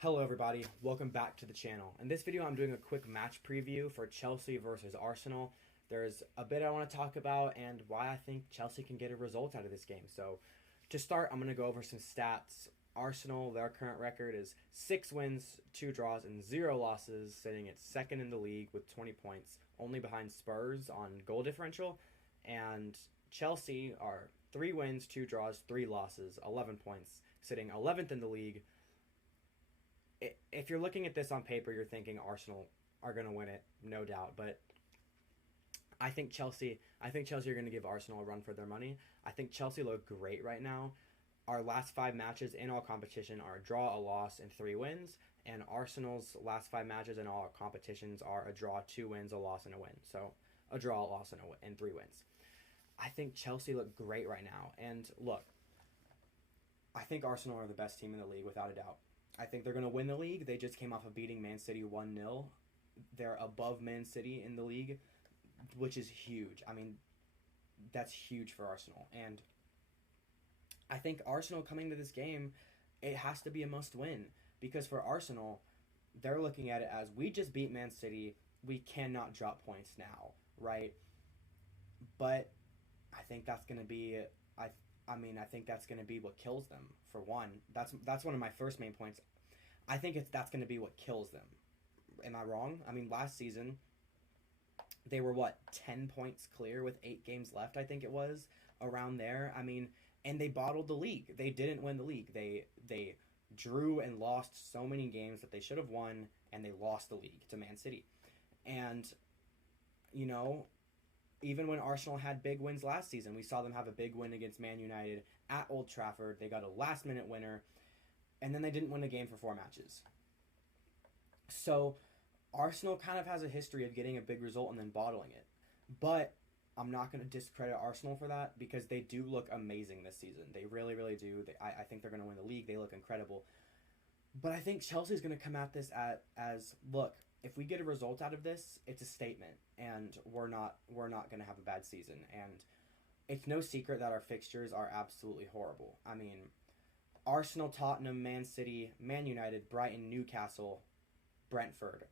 Hello everybody, welcome back to the channel. In this video I'm doing a quick match preview for Chelsea versus Arsenal. There's a bit I want to talk about and why I think Chelsea can get a result out of this game. So to start, I'm going to go over some stats. Arsenal, their current record is 6 wins, 2 draws, and 0 losses, sitting at second in the league with 20 points, only behind Spurs on goal differential. And Chelsea are 3 wins, 2 draws, 3 losses, 11 points, sitting 11th in the league. If you're looking at this on paper, you're thinking Arsenal are going to win it, no doubt. But I think Chelsea are going to give Arsenal a run for their money. I think Chelsea look great right now. Our last 5 matches in all competition are a draw, a loss, and 3 wins. And Arsenal's last 5 matches in all competitions are a draw, 2 wins, a loss, and a win. So a draw, a loss, and 3 wins. I think Chelsea look great right now. And look, I think Arsenal are the best team in the league without a doubt. I think they're going to win the league. They just came off of beating Man City 1-0. They're above Man City in the league, which is huge. I mean, that's huge for Arsenal. And I think Arsenal coming to this game, it has to be a must win. Because for Arsenal, they're looking at it as we just beat Man City. We cannot drop points now, right? But I think that's going to be I think that's going to be what kills them. For one, that's one of my first main points. I think that's going to be what kills them. Am I wrong? I mean, last season they were what 10 points clear with 8 games left. I think it was around there. I mean, and they bottled the league. They didn't win the league. They drew and lost so many games that they should have won, and they lost the league to Man City. And you know, even when Arsenal had big wins last season, we saw them have a big win against Man United at Old Trafford. They got a last minute winner, and then they didn't win a game for 4 matches. So Arsenal kind of has a history of getting a big result and then bottling it. But I'm not going to discredit Arsenal for that because they do look amazing this season. They really, really do. I think they're going to win the league. They look incredible. But I think Chelsea's going to come at this as look, if we get a result out of this, it's a statement, and we're not going to have a bad season. And it's no secret that our fixtures are absolutely horrible. I mean, Arsenal, Tottenham, Man City, Man United, Brighton, Newcastle, Brentford,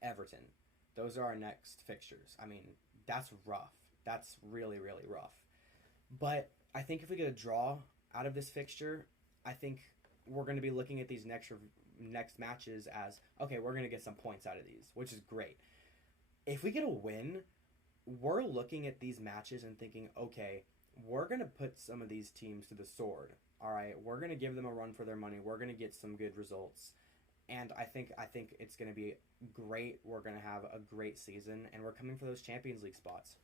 Everton. Those are our next fixtures. I mean, that's rough. That's really, really rough. But I think if we get a draw out of this fixture, I think we're going to be looking at these next matches as okay, we're going to get some points out of these, which is great. If we get a win, we're looking at these matches and thinking, okay, we're going to put some of these teams to the sword. All right, we're going to give them a run for their money. We're going to get some good results. And I think it's going to be great. We're going to have a great season, and we're coming for those Champions League spots.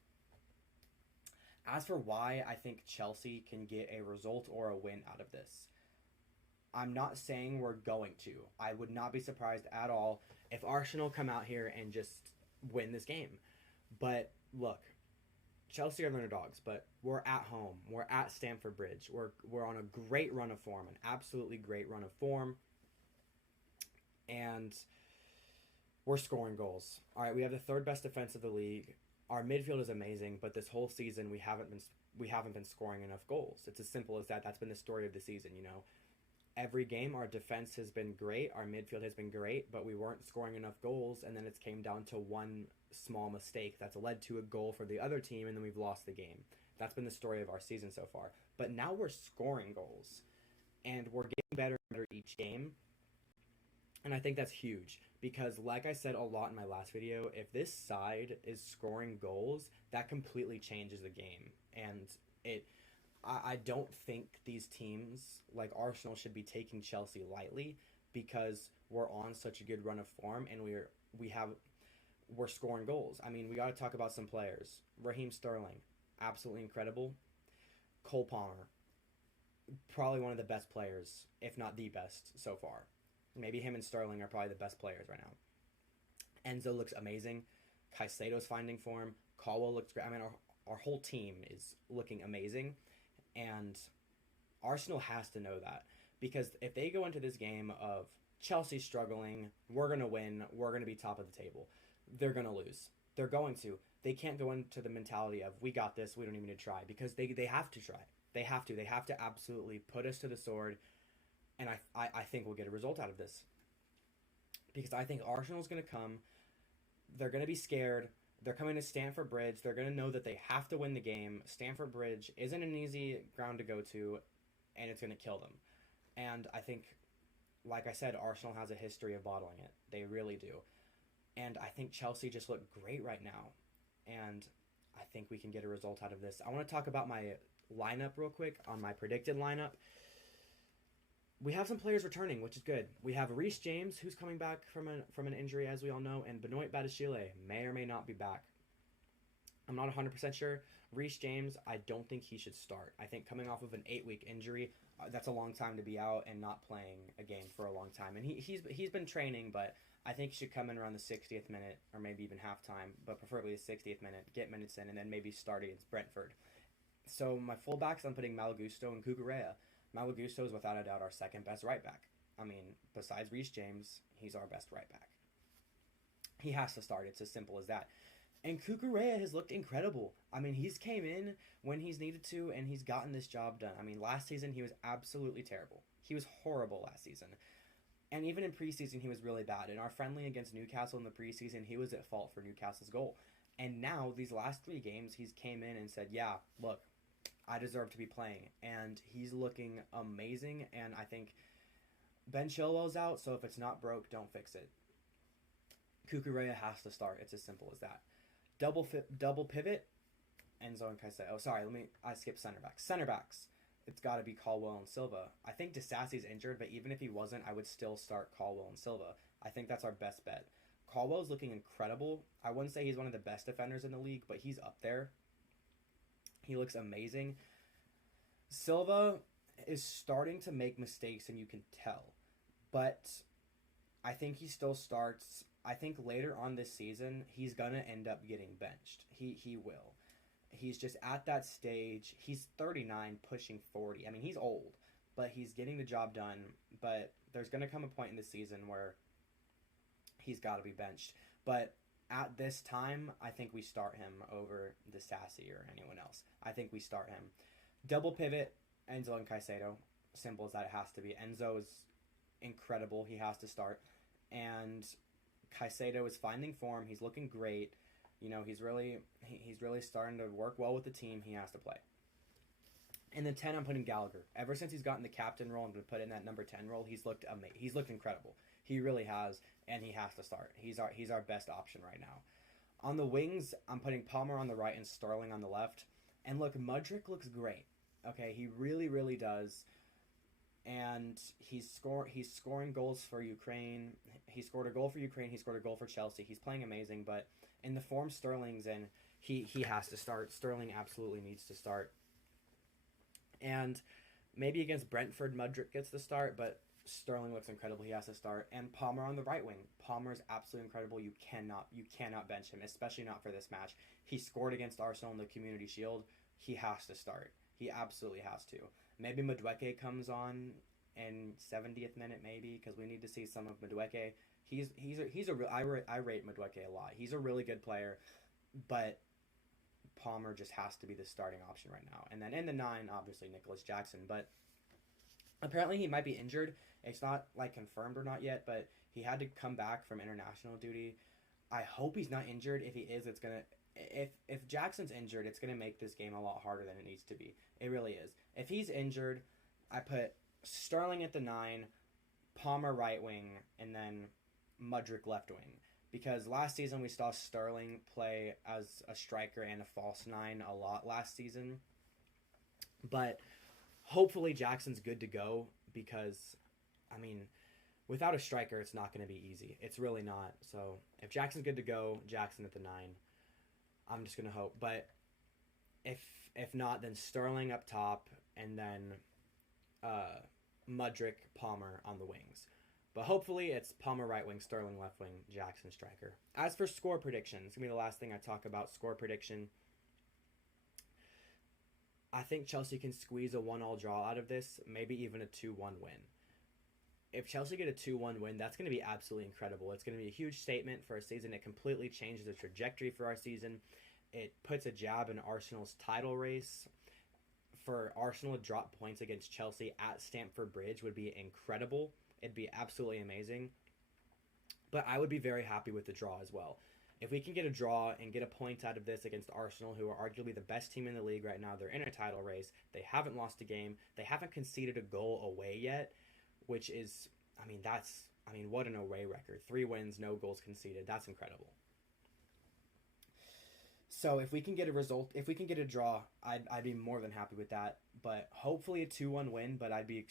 As for why I think Chelsea can get a result or a win out of this, I'm not saying we're going to. I would not be surprised at all if Arsenal come out here and just win this game. But look, Chelsea are the underdogs, but we're at home. We're at Stamford Bridge. We're on a great run of form, an absolutely great run of form, and we're scoring goals. All right, we have the third best defense of the league. Our midfield is amazing, but this whole season we haven't been scoring enough goals. It's as simple as that. That's been the story of the season, you know. Every game our defense has been great, our midfield has been great, but we weren't scoring enough goals, and then it's came down to one small mistake that's led to a goal for the other team, and then we've lost the game. That's been the story of our season so far. But now we're scoring goals, and we're getting better and better each game, and I think that's huge because, like I said a lot in my last video, if this side is scoring goals, that completely changes the game. And I don't think these teams like Arsenal should be taking Chelsea lightly because we're on such a good run of form and we're scoring goals. I mean, we got to talk about some players. Raheem Sterling, absolutely incredible. Cole Palmer, probably one of the best players, if not the best so far. Maybe him and Sterling are probably the best players right now. Enzo looks amazing. Caicedo's finding form. Caldwell looks great. I mean, our whole team is looking amazing. And Arsenal has to know that. Because if they go into this game of Chelsea struggling, we're going to win, we're going to be top of the table, they're going to lose. They're going to. They can't go into the mentality of, we got this, we don't even need to try. Because they have to try. They have to. They have to absolutely put us to the sword, And I think we'll get a result out of this. Because I think Arsenal's going to come. They're going to be scared. They're coming to Stamford Bridge. They're going to know that they have to win the game. Stamford Bridge isn't an easy ground to go to, and it's going to kill them. And I think, like I said, Arsenal has a history of bottling it. They really do. And I think Chelsea just look great right now. And I think we can get a result out of this. I want to talk about my lineup real quick on my predicted lineup. We have some players returning, which is good. We have Reece James, who's coming back from an injury, as we all know, and Benoit Badiashile may or may not be back. I'm not 100% sure. Reece James, I don't think he should start. I think coming off of an 8-week injury, that's a long time to be out and not playing a game for a long time. And he's been training, but I think he should come in around the 60th minute or maybe even halftime, but preferably the 60th minute, get minutes in, and then maybe start against Brentford. So my fullbacks, I'm putting Malo Gusto and Cucurella. Malo Gusto is without a doubt our second best right back. I mean, besides Reece James, he's our best right back. He has to start. It's as simple as that. And Cucurella has looked incredible. I mean, he's came in when he's needed to, and he's gotten this job done. I mean, last season he was absolutely terrible. He was horrible last season. And even in preseason, he was really bad. In our friendly against Newcastle in the preseason, he was at fault for Newcastle's goal. And now, these last 3 games, he's came in and said, yeah, look, I deserve to be playing. And he's looking amazing. And I think Ben Chilwell's out, so if it's not broke, don't fix it. Cucurella has to start. It's as simple as that. Double pivot, Enzo and Caicedo. Oh, sorry, I skipped center backs. Center backs, it's got to be Colwill and Silva. I think Disasi's injured, but even if he wasn't, I would still start Colwill and Silva. I think that's our best bet. Colwell's looking incredible. I wouldn't say he's one of the best defenders in the league, but he's up there. He looks amazing. Silva is starting to make mistakes, and you can tell. But I think he still starts. I think later on this season, he's going to end up getting benched. He will. He's just at that stage. He's 39, pushing 40. I mean, he's old, but he's getting the job done. But there's going to come a point in the season where he's got to be benched. But at this time, I think we start him over Disasi or anyone else. I think we start him. Double pivot, Enzo and Caicedo. Simple as that, it has to be. Enzo is incredible. He has to start. And Caicedo is finding form. He's looking great. You know, he's really starting to work well with the team. He has to play. And then 10, I'm putting Gallagher. Ever since he's gotten the captain role and been put in that number 10 role, he's looked amazing. He's looked incredible. He really has, and he has to start. He's our best option right now. On the wings, I'm putting Palmer on the right and Sterling on the left. And look, Mudryk looks great. Okay, he really, really does. And he's scoring goals for Ukraine. He scored a goal for Ukraine. He scored a goal for Chelsea. He's playing amazing, but in the form Sterling's in, he has to start. Sterling absolutely needs to start. And maybe against Brentford, Mudryk gets the start, but Sterling looks incredible. He has to start. And Palmer on the right wing. Palmer's absolutely incredible. You cannot bench him, especially not for this match. He scored against Arsenal in the Community Shield. He has to start. He absolutely has to. Maybe Madueke comes on in 70th minute, maybe, because we need to see some of Madueke. I rate Madueke a lot. He's a really good player, but Palmer just has to be the starting option right now. And then in the 9, obviously Nicholas Jackson, but apparently he might be injured. It's not like confirmed or not yet, but he had to come back from international duty. I hope he's not injured. If he is, it's gonna. If Jackson's injured, it's gonna make this game a lot harder than it needs to be. It really is. If he's injured, I put Sterling at the 9, Palmer right wing, and then Mudryk left wing. Because last season we saw Sterling play as a striker and a false 9 a lot last season. But hopefully Jackson's good to go because, I mean, without a striker, it's not going to be easy. It's really not. So if Jackson's good to go, Jackson at the 9. I'm just going to hope. But if not, then Sterling up top and then Mudryk, Palmer on the wings. But hopefully it's Palmer right wing, Sterling left wing, Jackson striker. As for score predictions, it's going to be the last thing I talk about, score prediction. I think Chelsea can squeeze a 1-1 draw out of this, maybe even a 2-1 win. If Chelsea get a 2-1 win, that's going to be absolutely incredible. It's going to be a huge statement for a season. It completely changes the trajectory for our season. It puts a jab in Arsenal's title race for Arsenal to drop points against Chelsea at Stamford Bridge would be incredible. It'd be absolutely amazing. But I would be very happy with the draw as well. If we can get a draw and get a point out of this against Arsenal, who are arguably the best team in the league right now, they're in a title race. They haven't lost a game. They haven't conceded a goal away yet, which is, what an away record. 3 wins, no goals conceded. That's incredible. So if we can get a result, if we can get a draw, I'd be more than happy with that. But hopefully a 2-1 win, but I'd be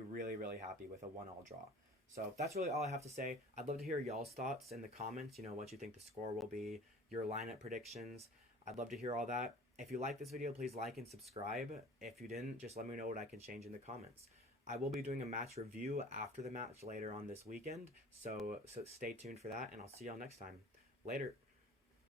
really, really happy with a 1-1 draw. So that's really all I have to say. I'd love to hear y'all's thoughts in the comments, what you think the score will be, your lineup predictions. I'd love to hear all that. If you like this video, please like and subscribe. If you didn't, just let me know what I can change in the comments. I will be doing a match review after the match later on this weekend, so stay tuned for that, and I'll see y'all next time. Later.